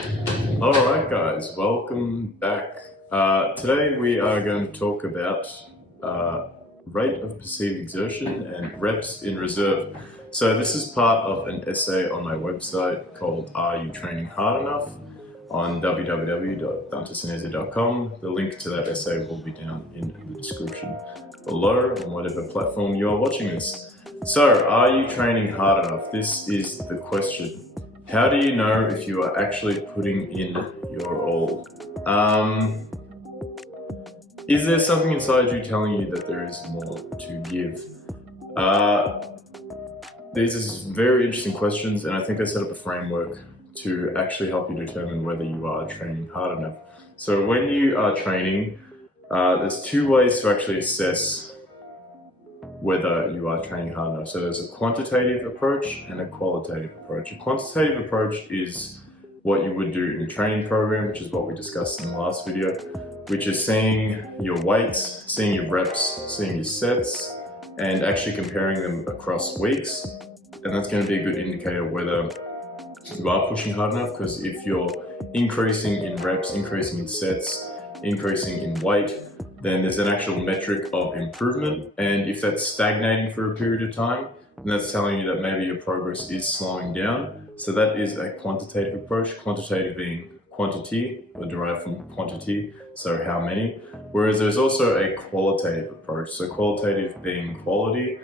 Alright guys, welcome back. Today we are going to talk about rate of perceived exertion and reps in reserve. So this is part of an essay on my website called Are You Training Hard Enough? On www.dantesinese.com. The link to that essay will be down in the description below on whatever platform you are watching this. So, are you training hard enough? This is the question. How do you know if you are actually putting in your all? Is there something inside you telling you that there is more to give? These are very interesting questions, and I think I set up a framework to actually help you determine whether you are training hard enough. So when you are training, there's two ways to actually assess whether you are training hard enough. So there's a quantitative approach and a qualitative approach. A quantitative approach is what you would do in a training program, which is what we discussed in the last video, which is seeing your weights, seeing your reps, seeing your sets, and actually comparing them across weeks. And that's going to be a good indicator whether you are pushing hard enough, because if you're increasing in reps, increasing in sets, increasing in weight, then there's an actual metric of improvement. And if that's stagnating for a period of time, then that's telling you that maybe your progress is slowing down. So that is a quantitative approach, quantitative being quantity, or derived from quantity, so how many. Whereas there's also a qualitative approach, so qualitative being quality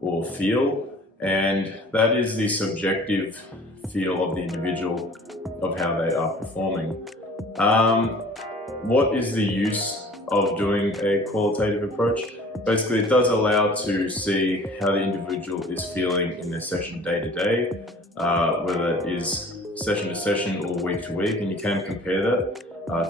or feel, and that is the subjective feel of the individual of how they are performing. What is the use of doing a qualitative approach? Basically, it does allow to see how the individual is feeling in their session day to day, whether it is session to session or week to week, and you can compare that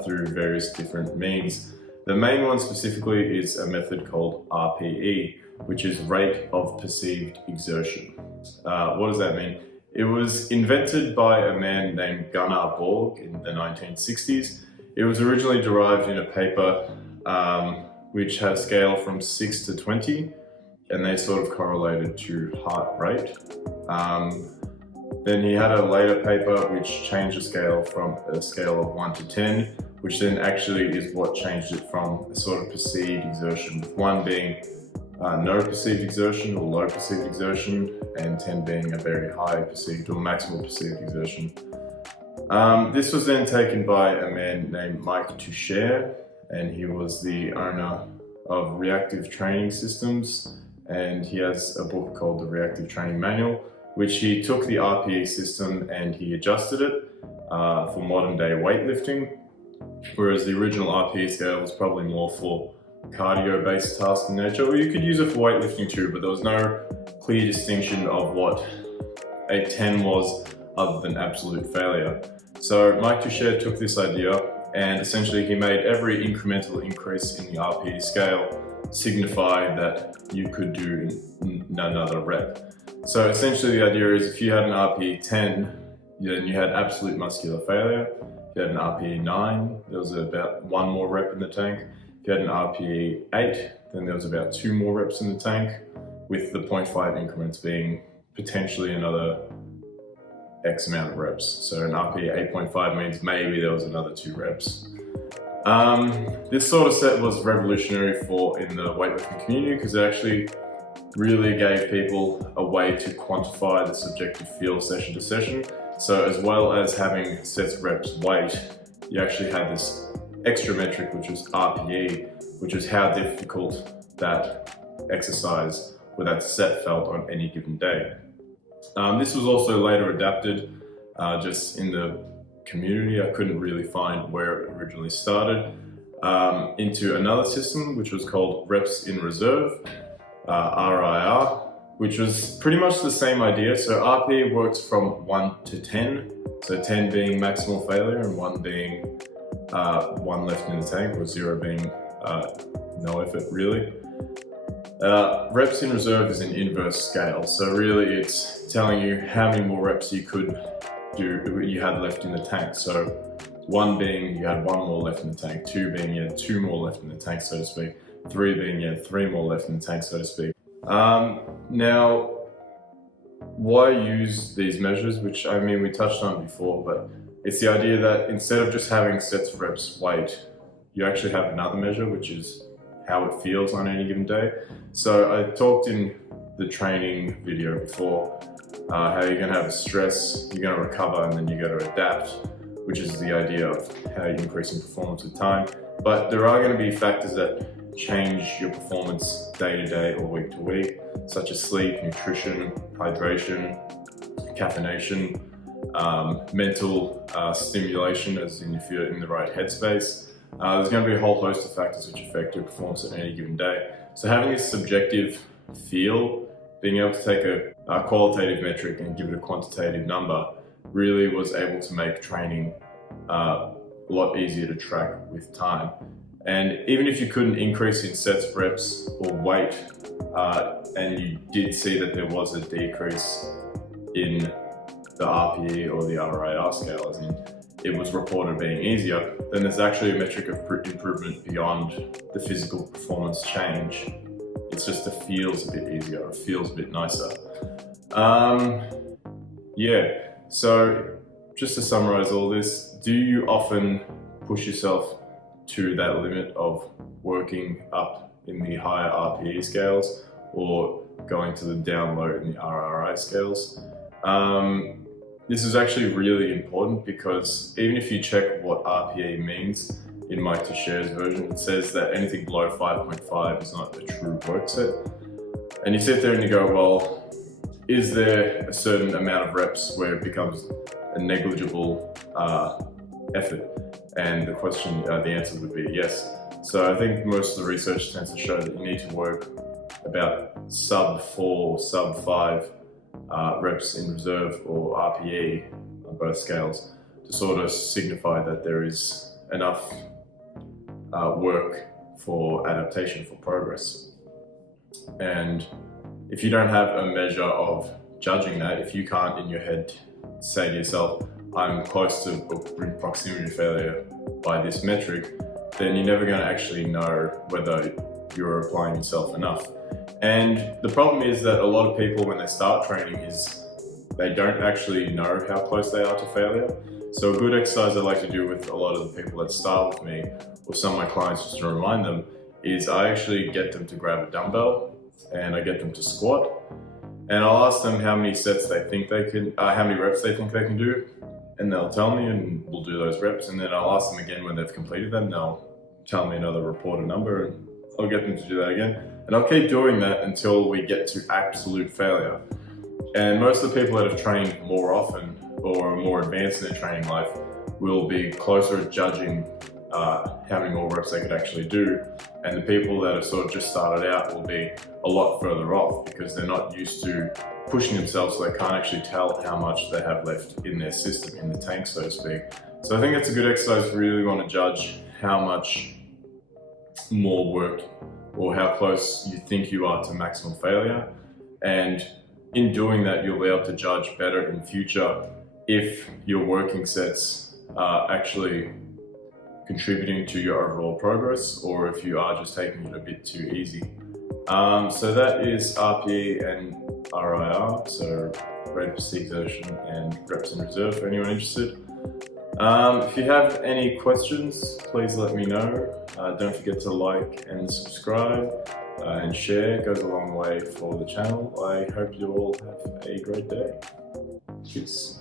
through various different means. The main one specifically is a method called RPE, which is rate of perceived exertion. What does that mean? It was invented by a man named Gunnar Borg in the 1960s. It was originally derived in a paper which had a scale from 6 to 20, and they sort of correlated to heart rate. Then he had a later paper which changed the scale from a scale of 1 to 10, which then actually is what changed it from a sort of perceived exertion, with 1 being no perceived exertion or low perceived exertion, and 10 being a very high perceived or maximal perceived exertion. This was then taken by a man named Mike Tuchscherer, and he was the owner of Reactive Training Systems, and he has a book called the Reactive Training Manual, which he took the RPE system and he adjusted it for modern day weightlifting, whereas the original RPE scale was probably more for cardio-based tasks in nature, or you could use it for weightlifting too, but there was no clear distinction of what a 10 was other than absolute failure. So Mike Tuchscherer took this idea, and essentially he made every incremental increase in the RPE scale signify that you could do another rep. So essentially the idea is, if you had an RPE 10, then you had absolute muscular failure. If you had an RPE 9, there was about 1 more rep in the tank. If you had an RPE 8, then there was about 2 more reps in the tank, with the 0.5 increments being potentially another X amount of reps. So an RPE 8.5 means maybe there was another 2 reps. This sort of set was revolutionary in the weightlifting community, because it actually really gave people a way to quantify the subjective feel session to session. So as well as having sets, reps, weight, you actually had this extra metric, which was RPE, which is how difficult that exercise or that set felt on any given day. This was also later adapted just in the community. I couldn't really find where it originally started, into another system which was called reps in reserve, RIR, which was pretty much the same idea. So RPE works from 1 to 10, so 10 being maximal failure and 1 being 1 left in the tank, or 0 being no effort really. Reps in reserve is an inverse scale, so really it's telling you how many more reps you could do, you had left in the tank. So 1 being you had 1 more left in the tank, 2 being you had 2 more left in the tank, so to speak, 3 being you had 3 more left in the tank, so to speak. Now, why use these measures, which I mean we touched on before, but It's the idea that instead of just having sets of reps weight, you actually have another measure, which is how it feels on any given day. So I talked in the training video before how you're going to have a stress, you're going to recover, and then you're going to adapt, which is the idea of how you're increasing performance with time. But there are going to be factors that change your performance day to day or week to week, such as sleep, nutrition, hydration, caffeination, mental stimulation, as in if you're in the right headspace. There's going to be a whole host of factors which affect your performance at any given day. So having this subjective feel, being able to take a qualitative metric and give it a quantitative number, really was able to make training a lot easier to track with time. And even if you couldn't increase in sets of reps or weight, and you did see that there was a decrease in the RPE or the RIR scale, as in it was reported being easier, then there's actually a metric of improvement beyond the physical performance change. It's just it feels a bit easier, it feels a bit nicer. Yeah, so just to summarize all this, do you often push yourself to that limit of working up in the higher RPE scales or going to the down low in the RRI scales? This is actually really important because even if you check what RPE means in Mike Teixeira's version, it says that anything below 5.5 is not a true work set. And you sit there and you go, well, is there a certain amount of reps where it becomes a negligible effort? And the answer would be yes. So I think most of the research tends to show that you need to work about sub 4, sub 5 reps in reserve or RPE on both scales to sort of signify that there is enough work for adaptation, for progress. And if you don't have a measure of judging that, if you can't in your head say to yourself, I'm close to in proximity to failure by this metric, then you're never going to actually know whether you're applying yourself enough. And the problem is that a lot of people, when they start training, is they don't actually know how close they are to failure. So a good exercise I like to do with a lot of the people that start with me, or some of my clients, just to remind them, is I actually get them to grab a dumbbell and I get them to squat. And I'll ask them how many sets they think they can, how many reps they think they can do. And they'll tell me and we'll do those reps. And then I'll ask them again when they've completed them. They'll tell me another reported number and I'll get them to do that again. And I'll keep doing that until we get to absolute failure. And most of the people that have trained more often or are more advanced in their training life will be closer at judging how many more reps they could actually do. And the people that have sort of just started out will be a lot further off because they're not used to pushing themselves, so they can't actually tell how much they have left in their system, in the tank, so to speak. So I think it's a good exercise if you really want to judge how much more work or how close you think you are to maximum failure. And in doing that, you'll be able to judge better in future if your working sets are actually contributing to your overall progress or if you are just taking it a bit too easy. So that is RPE and RIR, so rate of perceived exertion and reps in reserve for anyone interested. If you have any questions, please let me know. Don't forget to like and subscribe and share. It goes a long way for the channel. I hope you all have a great day. Peace.